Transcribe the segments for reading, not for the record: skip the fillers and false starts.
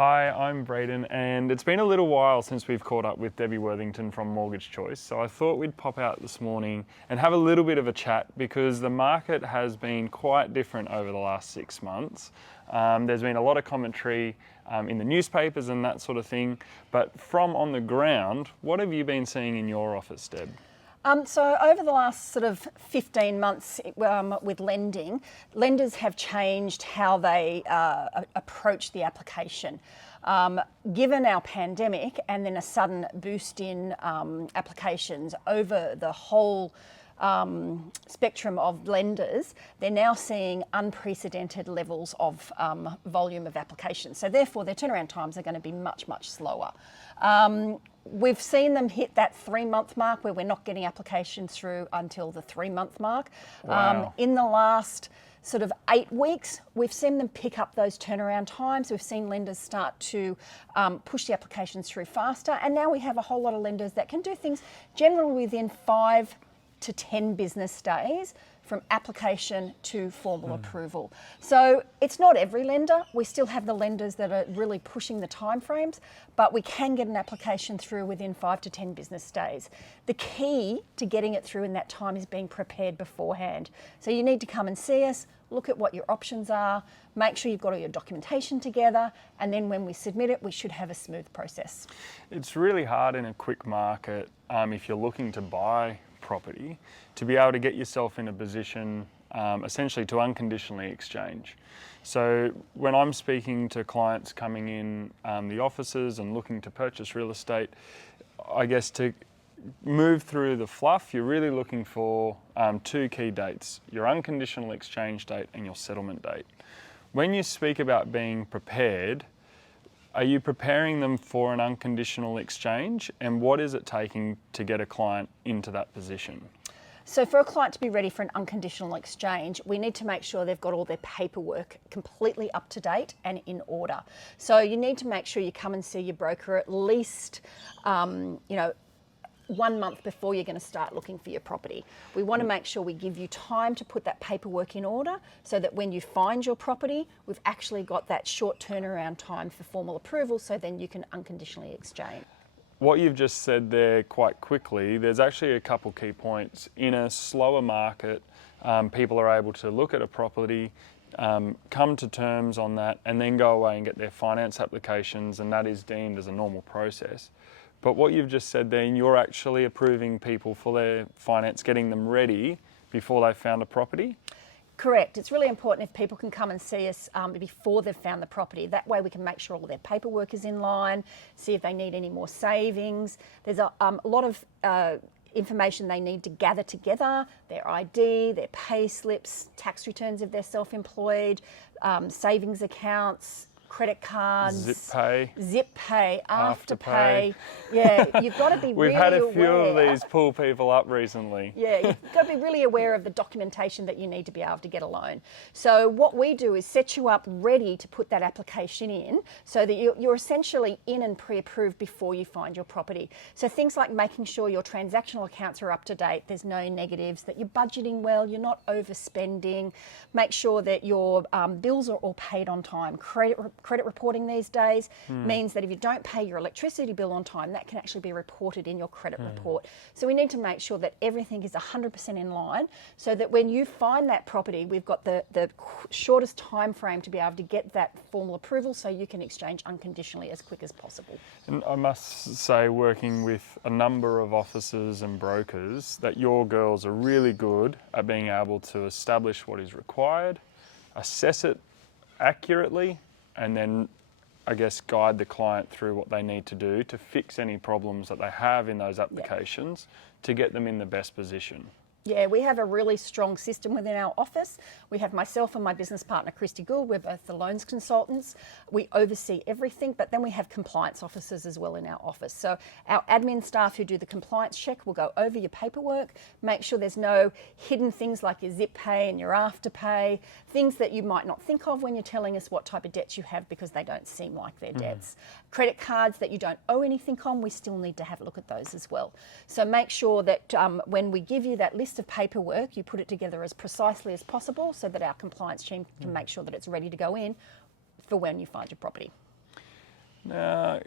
Hi, I'm Braden, and it's been a little while since we've caught up with Debbie Worthington from Mortgage Choice, so I thought we'd pop out this morning and have a little bit of a chat because the market has been quite different over the last 6 months. There's been a lot of commentary in the newspapers and that sort of thing, but from on the ground, what have you been seeing in your office, Deb? So over the last sort of 15 months with lending, lenders have changed how they approach the application. Given our pandemic and then a sudden boost in applications over the whole spectrum of lenders, they're now seeing unprecedented levels of volume of applications. So therefore their turnaround times are going to be much, much slower. We've seen them hit that 3-month mark where we're not getting applications through until the 3-month mark. Wow. In the last sort of 8 weeks, we've seen them pick up those turnaround times. We've seen lenders start to push the applications through faster. And now we have a whole lot of lenders that can do things generally within 5 to 10 business days from application to formal approval. So it's not every lender. We still have the lenders that are really pushing the timeframes, but we can get an application through within 5 to 10 business days. The key to getting it through in that time is being prepared beforehand. So you need to come and see us, look at what your options are, make sure you've got all your documentation together, and then when we submit it, we should have a smooth process. It's really hard in a quick market if you're looking to buy property to be able to get yourself in a position essentially to unconditionally exchange. So when I'm speaking to clients coming in the offices and looking to purchase real estate, I guess to move through the fluff, you're really looking for 2 key dates: your unconditional exchange date and your settlement date. When you speak about being prepared, are you preparing them for an unconditional exchange, and what is it taking to get a client into that position? So for a client to be ready for an unconditional exchange, we need to make sure they've got all their paperwork completely up to date and in order. So you need to make sure you come and see your broker at least, 1 month before you're going to start looking for your property. We want to make sure we give you time to put that paperwork in order so that when you find your property, we've actually got that short turnaround time for formal approval, so then you can unconditionally exchange. What you've just said there quite quickly, there's actually a couple key points. In a slower market, people are able to look at a property, come to terms on that, and then go away and get their finance applications, and that is deemed as a normal process. But what you've just said then, you're actually approving people for their finance, getting them ready before they've found a property? Correct. It's really important if people can come and see us before they've found the property. That way we can make sure all their paperwork is in line, see if they need any more savings. There's a lot of information they need to gather together: their ID, their pay slips, tax returns if they're self-employed, savings accounts, credit cards, zip pay, afterpay. Yeah, you've got to be We've really had a few aware. of these pull people up recently. Yeah, you've got to be really aware of the documentation that you need to be able to get a loan. So what we do is set you up ready to put that application in so that you're essentially in and pre-approved before you find your property. So things like making sure your transactional accounts are up to date, there's no negatives, that you're budgeting well, you're not overspending, make sure that your bills are all paid on time. Credit reporting these days means that if you don't pay your electricity bill on time, that can actually be reported in your credit report. So we need to make sure that everything is 100% in line so that when you find that property, we've got the shortest time frame to be able to get that formal approval so you can exchange unconditionally as quick as possible. And I must say, working with a number of officers and brokers, that your girls are really good at being able to establish what is required, assess it accurately, and then I guess guide the client through what they need to do to fix any problems that they have in those applications to get them in the best position. Yeah, we have a really strong system within our office. We have myself and my business partner, Christy Gould. We're both the loans consultants. We oversee everything, but then we have compliance officers as well in our office. So our admin staff who do the compliance check will go over your paperwork, make sure there's no hidden things like your zip pay and your afterpay, things that you might not think of when you're telling us what type of debts you have because they don't seem like they're debts. Credit cards that you don't owe anything on, we still need to have a look at those as well. So make sure that when we give you that list of paperwork, you put it together as precisely as possible so that our compliance team can make sure that it's ready to go in for when you find your property. Now,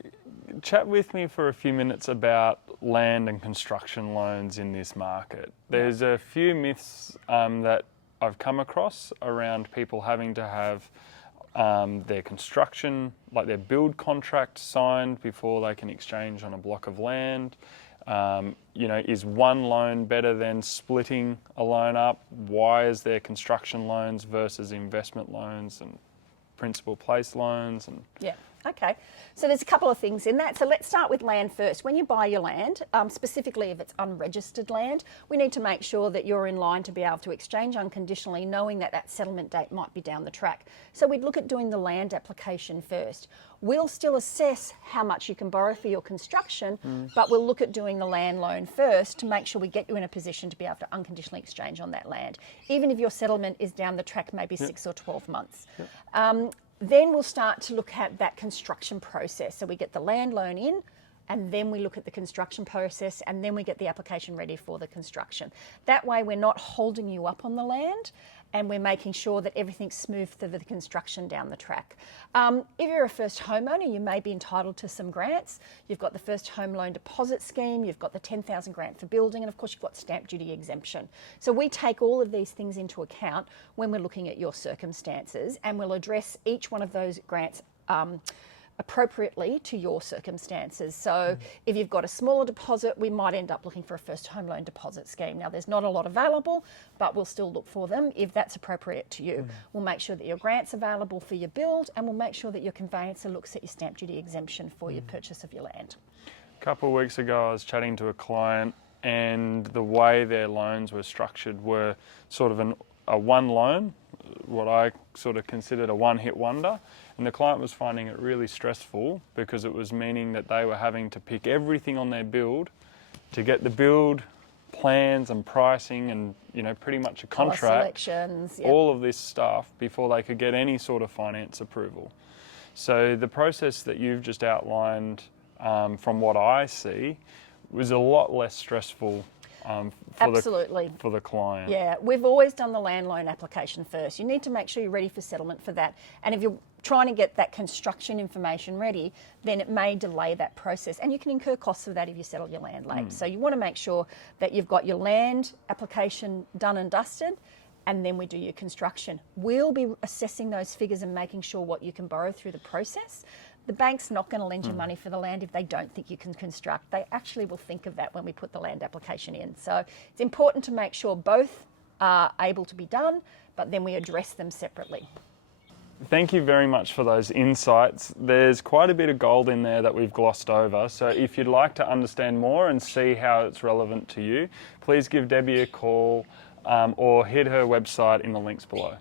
chat with me for a few minutes about land and construction loans in this market. There's a few myths that I've come across around people having to have their construction, like their build contract signed before they can exchange on a block of land. You know, is one loan better than splitting a loan up? Why is there construction loans versus investment loans and principal place loans? And Yeah. Okay. So there's a couple of things in that. So let's start with land first. When you buy your land, specifically if it's unregistered land, we need to make sure that you're in line to be able to exchange unconditionally, knowing that that settlement date might be down the track. So we'd look at doing the land application first. We'll still assess how much you can borrow for your construction, but we'll look at doing the land loan first to make sure we get you in a position to be able to unconditionally exchange on that land, even if your settlement is down the track maybe 6 or 12 months. Then we'll start to look at that construction process. So we get the land loan in, and then we look at the construction process, and then we get the application ready for the construction. That way we're not holding you up on the land, and we're making sure that everything's smooth through the construction down the track. If you're a first homeowner, you may be entitled to some grants. You've got the first home loan deposit scheme, you've got the 10,000 grant for building, and of course you've got stamp duty exemption. So we take all of these things into account when we're looking at your circumstances, and we'll address each one of those grants appropriately to your circumstances. So if you've got a smaller deposit, we might end up looking for a first home loan deposit scheme. Now there's not a lot available, but we'll still look for them if that's appropriate to you. We'll make sure that your grant's available for your build, and we'll make sure that your conveyancer looks at your stamp duty exemption for your purchase of your land. a couple of weeks ago I was chatting to a client, and the way their loans were structured were sort of a one loan, what I sort of considered a one-hit wonder. And the client was finding it really stressful because it was meaning that they were having to pick everything on their build to get the build plans and pricing and, you know, pretty much a contract, selections, all of this stuff before they could get any sort of finance approval. So the process that you've just outlined, from what I see, was a lot less stressful for the client. Yeah, we've always done the land loan application first. You need to make sure you're ready for settlement for that. And if you're trying to get that construction information ready, then it may delay that process. And you can incur costs of that if you settle your land late. So you want to make sure that you've got your land application done and dusted, and then we do your construction. We'll be assessing those figures and making sure what you can borrow through the process. The bank's not going to lend you money for the land if they don't think you can construct. They actually will think of that when we put the land application in. So it's important to make sure both are able to be done, but then we address them separately. Thank you very much for those insights. There's quite a bit of gold in there that we've glossed over. So if you'd like to understand more and see how it's relevant to you, please give Debbie a call or hit her website in the links below.